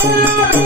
Hallelujah.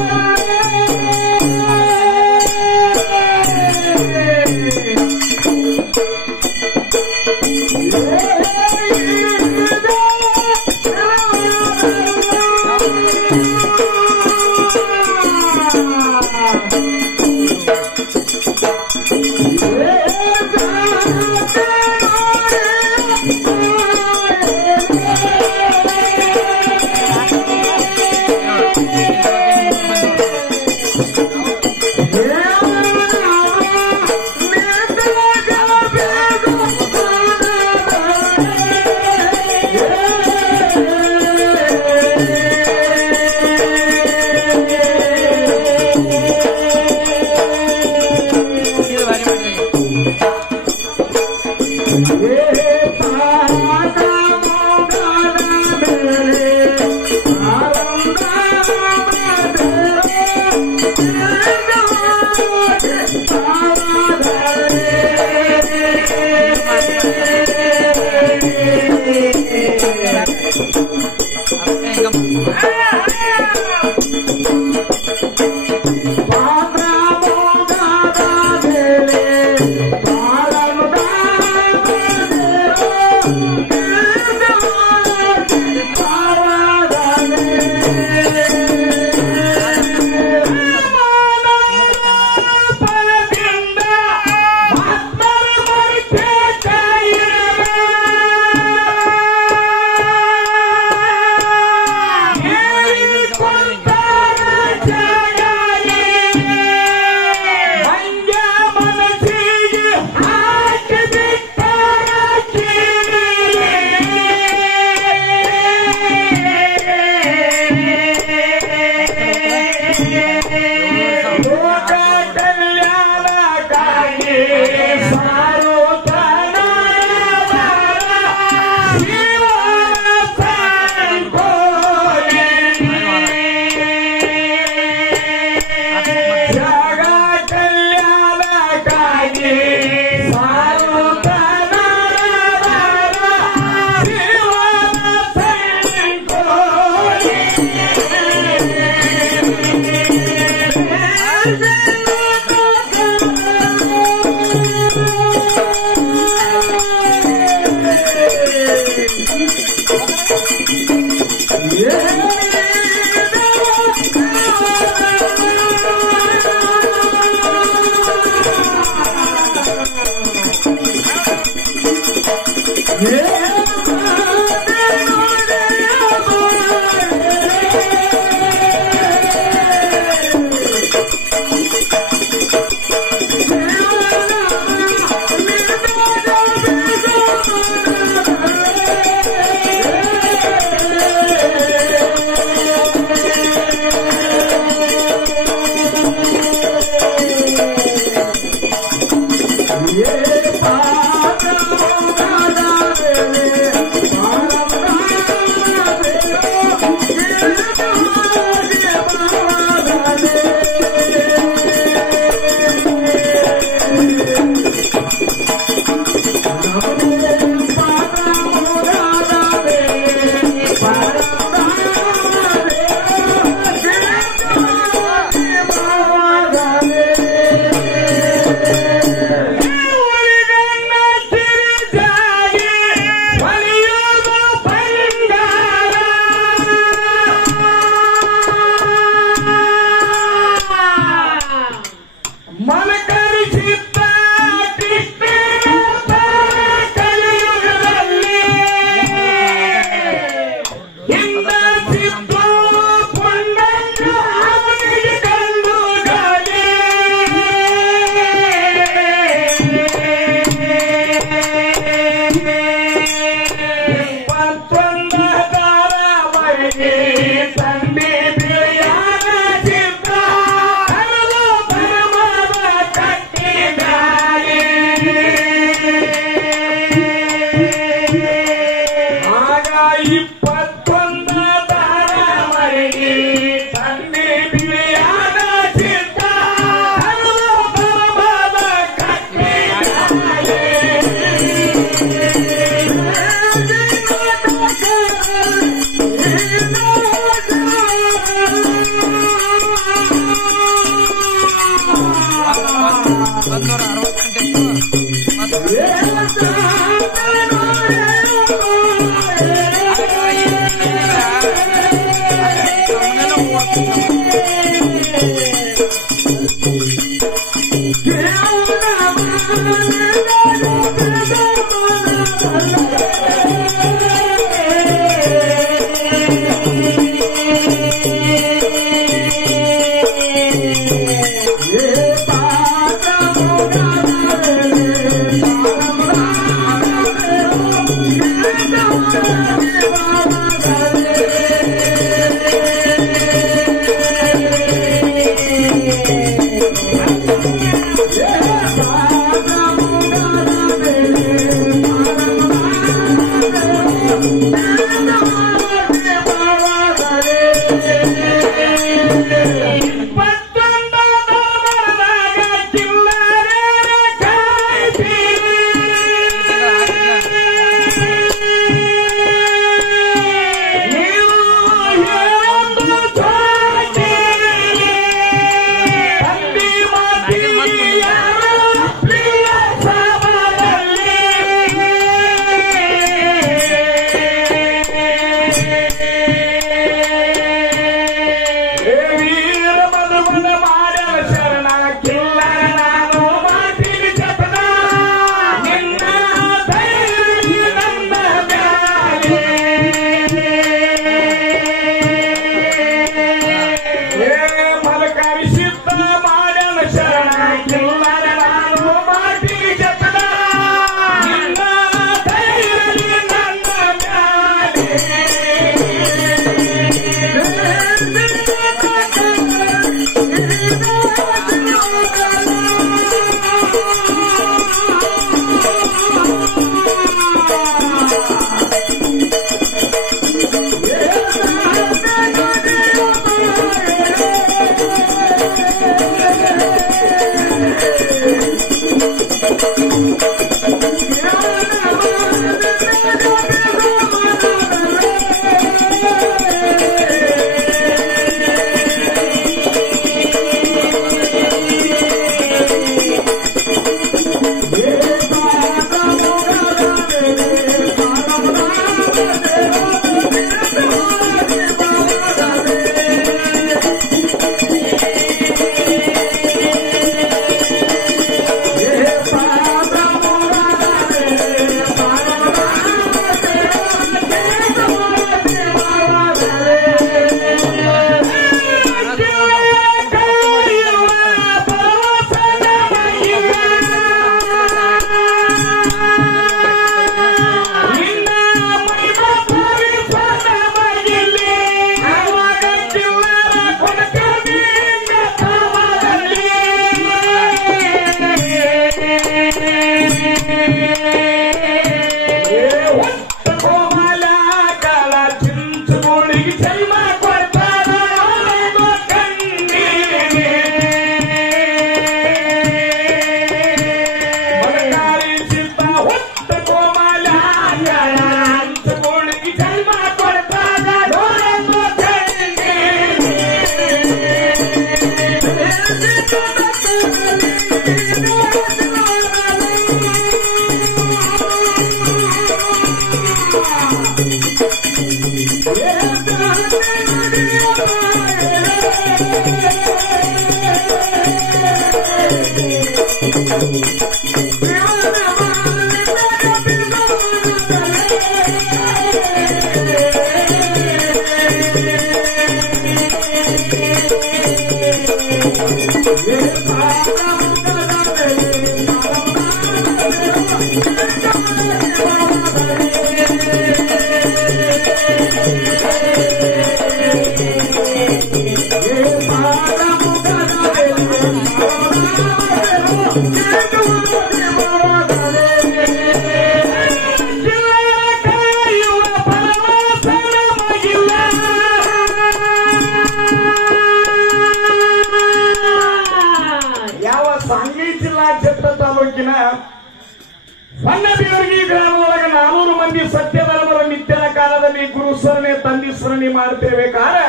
ಹೊನ್ನಬೇವರ್ಗಿ ಗ್ರಾಮದೊಳಗ 400 ಮಂದಿ ಸತ್ಯಧರ್ಮರ ನಿತ್ಯನ ಕಾಲದಲ್ಲಿ ಗುರು ಸ್ಮರಣೆ ತಂದಿ ಸ್ಮರಣೆ ಮಾಡ್ತಿರ್ಬೇಕಾದ್ರೆ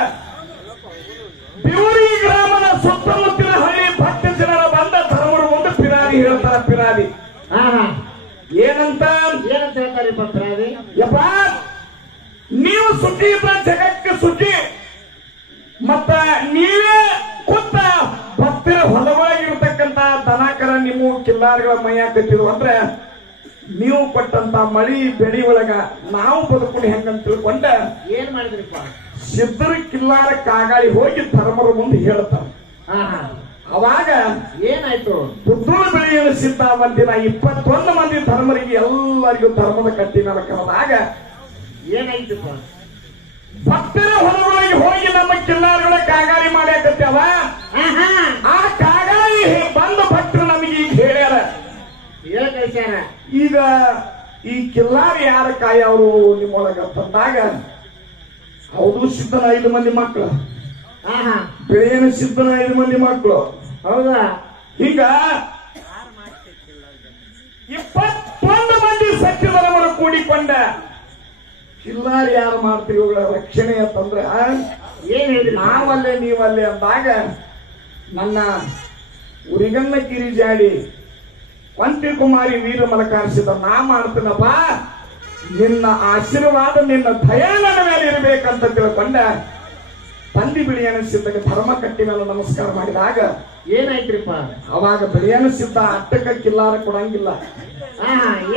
ಬೇವರ್ಗಿ ಗ್ರಾಮದ ಸುತ್ತಮುತ್ತಲಿನ ಹಳ್ಳಿ ಭಕ್ತ ಜನರ ಬಂದ ಧರ್ಮರು ಒಂದು ಪಿರಾದಿ ಹೇಳ್ತಾರ. ಪಿರಾದಿ ಏನಂತ ಹೇಳ್ತಾರಪ್ಪ ಪಿರಾದಿ? ಯಪ್ಪ, ನೀವು ಸುಖಿ ಇದ್ದ ಜಗಕ್ಕೆ ಸುಖಿ, ಮತ್ತ ನೀವೇ ಕೂತ ಭಕ್ತರ ಹೊಲವಾಗಿರ್ತಕ್ಕಂತ ದನಕರ ನಿಮ್ಮ ಕಿಲ್ಲಾರಗಳ ಮೈಯ ಕಟ್ಟಿದ್ರು ಅಂದ್ರೆ ನೀವು ಕೊಟ್ಟಂತ ಮಳಿ ಬೆಳಿ ಒಳಗ ನಾವು ಬದುಕೊಂಡು ಹೆಂಗಂತ ತಿಳ್ಕೊಂಡ ಏನ್ ಮಾಡಿದ್ರಿಪ್ಪ? ಸಿದ್ಧರ ಕಿಲ್ಲಾರ ಕಾಗಾಳಿ ಹೋಗಿ ಧರ್ಮರ ಮುಂದೆ ಹೇಳ್ತಾರ. ಅವಾಗ ಏನಾಯ್ತು? ಪುತ್ತೂರು ಬೆಳೆಯಲು ಸಿದ್ಧ ಮಂದಿನ 21 ಮಂದಿ ಧರ್ಮರಿಗೆ ಎಲ್ಲರಿಗೂ ಧರ್ಮದ ಕಟ್ಟಿನ ಕರೆದಾಗ ಏನಾಯ್ತಪ್ಪ? ಭಕ್ತರ ಹೊಲಗಳಿಗೆ ಹೋಗಿ ನಮ್ಮ ಕಿಲ್ಲಾರಗಳ ಕಾಗಾಳಿ ಮಾಡ್ಯಾಕತ್ಯಾವ. ಆ ಕಾಗಾಳಿ ಬಂದ ಭಕ್ತರು ನಮಗೆ ಈಗ ಹೇಳ್ಯಾರ. ಈಗ ಈ ಕಿಲ್ಲಾರ ಯಾರ ಕಾಯಿ ಅವರು ನಿಮ್ಮೊಳಗ ತಂದಾಗ ಹೌದು ಸಿದ್ಧನ 5 ಮಂದಿ ಮಕ್ಕಳು, ಬೆಳೆಯನ ಸಿದ್ಧನ 5 ಮಂದಿ ಮಕ್ಕಳು. ಹೌದಾ? ಈಗ 21 ಮಂದಿ ಸತ್ಯಧರ್ಮರು ಕೂಡಿಕೊಂಡ ಕಿಲ್ಲಾರ ಯಾರು ಮಾಡ್ತೀವಿ ಇವುಗಳ ರಕ್ಷಣೆ ಅಂತಂದ್ರ ಏನ್ ಹೇಳಿದ್ರಿ? ನಾವಲ್ಲೇ ನೀವಲ್ಲೇ ಅಂದಾಗ ನನ್ನ ಉರಿಗನ್ನ ಕಿರಿಜಾಡಿ ಕೊಂತಿ ಕುಮಾರಿ ವೀರ ಮಲಕಾರಿಸಿದ ನಾ ಮಾಡ್ತೀನಪ್ಪ, ನಿನ್ನ ಆಶೀರ್ವಾದ ನಿನ್ನ ದಯ ನನ್ನ ಮೇಲೆ ಇರಬೇಕಂತ ತಿಳ್ಕೊಂಡ ತಂದಿ ಬಿಳಿಯನ ಸಿದ್ಧಗೆ ಧರ್ಮ ಕಟ್ಟಿ ಮೇಲೆ ನಮಸ್ಕಾರ ಮಾಡಿದಾಗ ಏನಾಯ್ತ್ರಿಪ್ಪ? ಅವಾಗ ಬಿಳಿಯನ ಸಿದ್ಧ ಅಟ್ಟಕ ಕಿಲ್ಲಾರ ಕೊಡಂಗಿಲ್ಲ.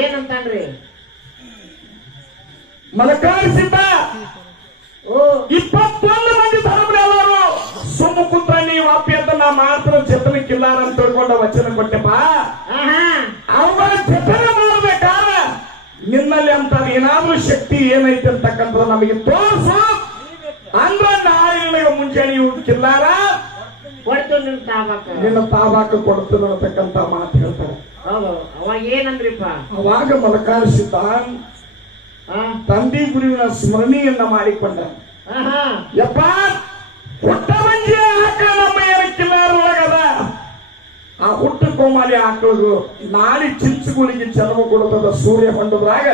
ಏನಂತಾನ್ರಿ? ಮಲಕಾರಿಸಿದ್ದ 21 ಮಂದಿ ಧರ್ಮದವರು ಸುಮ್ಮ ಕುಂತ ನೀವು ಅಪ್ಪಿಯಂತ ನಾ ಮಾಡ್ತಾರ ಜತನ ಕಿಲ್ಲಾರ ಅಂತ ತಿಳ್ಕೊಂಡ ವಚನ ಕೊಟ್ಟೆಪ್ಪ. ಅವರ ಜತನ ಮಾಡಬೇಕಾದ ನಿನ್ನಲ್ಲಿ ಅಂತ ಏನಾದ್ರೂ ಶಕ್ತಿ ಏನೈತೆ ಅಂತಕ್ಕಂಥ ನಮಗೆ ತೋರಿಸು ಅಂದ್ರ ನಾಳೆ ನಿನಗೆ ಮುಂಜಾನೆ ಇವು ಕಿಲ್ಲಾರ ಕೊಡ್ತು ನಿನ್ನ ತಾಬಾಕ ಕೊಡ್ತು ಅನ್ನತಕ್ಕಂಥ ಮಾತು ಹೇಳ್ತಾರೆ. ಅವಾಗ ಏನಂದ್ರಿಪ್ಪ? ಅವಾಗ ಮಲಕಾರಿಸಿದ್ದ ತಂದೆ ಗುರುವಿನ ಸ್ಮರಣೆಯನ್ನ ಮಾಡಿಕೊಂಡ. ಯಪ್ಪ, ಹುಟ್ಟ ಮಂಜಿ ಆಕಳ ನಮ್ಮ ಏನ ಕಿಲ್ಲಾರ ಒಳಗದ, ಆ ಹುಟ್ಟ ಕೋಮಾಲಿ ಆಕಳಿಗೂ ನಾಳೆ ಚಿಂಚುಗಳಿಗೆ ಜನ್ಮ ಕೊಡುತ್ತದ ಸೂರ್ಯ ಹೊಂಡದ್ರಾಗ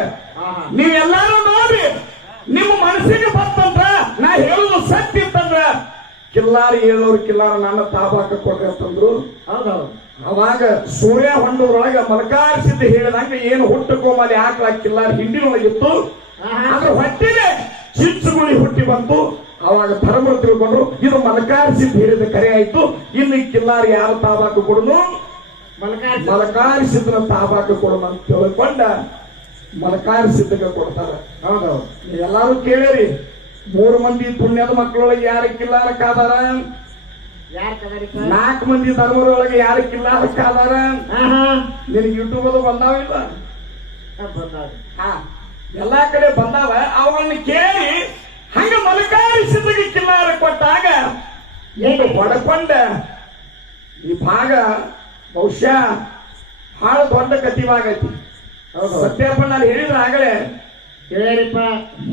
ನೀವೆಲ್ಲಾರು ನೋಡಿ ನಿಮ್ಮ ಮನಸ್ಸಿಗೆ ಬರ್ತಂದ್ರ ನಾ ಹೇಳುದು ಸತ್ಯ ಇತ್ತಂದ್ರ ಕಿಲ್ಲಾರ ಹೇಳೋರು ಕಿಲ್ಲಾರ ನನ್ನ ತಾಬಾಕ ಕೊಡ್ರಿ ಅಂತಂದ್ರು. ಹೌದೌದು. ಅವಾಗ ಸೂರ್ಯ ಹೊಂಡದ್ರೊಳಗ ಮಲಕಾರಿಸಿದ್ದ ಹೇಳಿದಂಗ ಏನು ಹುಟ್ಟು ಕೋಮಾಲಿ ಆಕಳ ಕಿಲ್ಲಾರ ಹಿಂಡಿನೊಳಗಿತ್ತು, ಅದ್ರ ಹೊಟ್ಟೆಗೆ ಚಿಂಚುಗುಳಿ ಹುಟ್ಟಿ ಬಂತು. ಅವಾಗ ಧರ್ಮರು ತಿಳ್ಕೊಂಡ್ರು ಇದು ಮಲಕಾರಿಸಿದ್ದು ಹೇಳಿದ ಕರೆ ಆಯ್ತು. ಇನ್ನು ಕಿಲ್ಲಾರ ಯಾರು ತಾಬಾಕು ಕೊಡುನು? ಮಲಕಾರಿಸಿದ್ರ ತಾಬಾಕು ಕೊಡುನು ಅಂತ ತಿಳ್ಕೊಂಡ ಮಲಕಾರಿಸಿದ್ದಕ್ಕೆ ಕೊಡ್ತಾರ. ಹೌದೌದು. ಎಲ್ಲಾರು ಕೇಳಿರಿ, 3 ಮಂದಿ ಪುಣ್ಯದ ಮಕ್ಕಳೊಳಗೆ ಯಾರ ಕಿಲ್ಲಾರಕ್ಕಾದಾರ? 4 ಮಂದಿ ಧರ್ಮರೊಳಗೆ ಯಾರ ಕಿಲ್ಲಾರಕ್ಕಾದಾರ? ನಿನಗೆ ಯೂಟ್ಯೂಬ್ ಅದು ಬಂದಾವಿಲ್ಲ? ಎಲ್ಲಾ ಕಡೆ ಬಂದಾವ. ಅವುಗಳನ್ನ ಕೇಳಿ ಹಂಗ ಮಲಕಾರಿಸಿದ್ದಕ್ಕೆ ಕಿಲ್ಲಾರ ಕೊಟ್ಟಾಗ ಏನು ಹೊಡ್ಕೊಂಡ ಈ ಭಾಗ ಬಹುಶಃ ಬಹಳ ದೊಡ್ಡ ಕತಿವಾಗೈತಿ. ಸತ್ಯಪ್ಪ ನಾನು ಹೇಳಿದ್ರ ಆಗಲೇ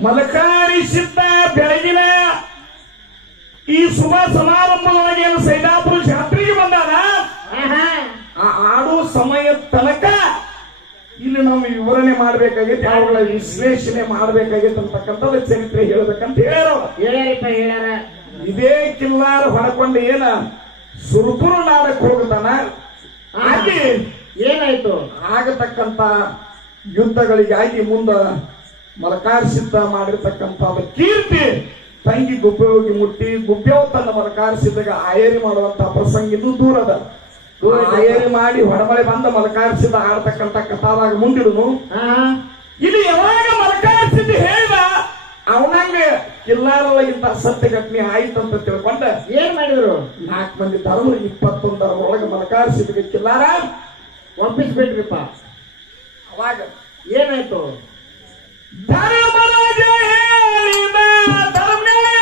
ಮಲಕಾರಿಸಿದ್ದ ಬೆಳಗಿನ ಈ ಶುಭ ಸಮಾರಂಭದೊಳಗೆ ಏನು ಸೈದಾಪುರ ಜಾತ್ರೆಗೆ ಬಂದಾನ ಆ ಆಡೋ ಸಮಯ ತನಕ ಇಲ್ಲಿ ನಾವು ವಿವರಣೆ ಮಾಡ್ಬೇಕಾಗಿತ್ತು, ಅವುಗಳ ವಿಶ್ಲೇಷಣೆ ಮಾಡ್ಬೇಕಾಗಿತ್ತು ಅಂತಕ್ಕಂಥದ್ದು ಚರಿತ್ರೆ ಹೇಳ್ಬೇಕಂತ ಹೇಳ್ಯಾರ. ಇದೇ ಕಿಲ್ಲಾರ ಹೊಡ್ಕೊಂಡು ಏನ ಸುರ್ಪುರು ನಾಡಕ್ ಹೋಗುತ್ತಾನ. ಆಗಿ ಏನಾಯ್ತು? ಆಗತಕ್ಕಂತ ಯುದ್ಧಗಳಿಗಾಗಿ ಮುಂದ ಮಲಕಾರಿಸಿದ್ದ ಮಾಡಿರ್ತಕ್ಕಂಥ ಕೀರ್ತಿ ತಂಗಿ ಗುಬ್ಬೆ ಹೋಗಿ ಮುಟ್ಟಿ ಗುಬ್ಬೆವ್ ತನ್ನ ಮಲಕಾರಿಸಿದಾಗ ಆಯರಿ ಮಾಡುವಂತ ಪ್ರಸಂಗ ಇನ್ನೂ ದೂರದ. ಆಯರಿ ಮಾಡಿ ಹೊಡಮಳೆ ಬಂದ ಮಲಕಾರಿಸಿದ್ದ ಆಡ್ತಕ್ಕಂಥ ಕಥಾದಾಗ ಮುಂದಿಡುನು. ಇಲ್ಲಿ ಯಾವಾಗ ಮಲಕಾರಿಸಿದ್ದು ಹೇಳಿದ ಅವನಂಗ ಕಿಲ್ಲಾರೊಳಗಿಂತ ಸತ್ಯ ಘಟನೆ ಆಯ್ತಂತ ತಿಳ್ಕೊಂಡ ಏನ್ ಮಾಡಿದ್ರು? 4 ಮಂದಿ ಧರ್ಮ 21 ಒಳಗೆ ಮಲಕಾರಿಸಿದ ಕಿಲ್ಲಾರ ಒಪ್ಪಿಸ್ಬಿಟ್ರಿಪ್ಪ. ಅವಾಗ ಏನಾಯ್ತು? ಧರ್ಮರಾಜ ಹೇಳಿದ ಧರ್ಮೇಯ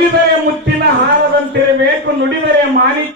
ನುಡಿದರೆ ಮುತ್ತಿನ ಹಾರದಂತಿರಬೇಕು, ನುಡಿದರೆ ಮಾಣಿಕ್ಯ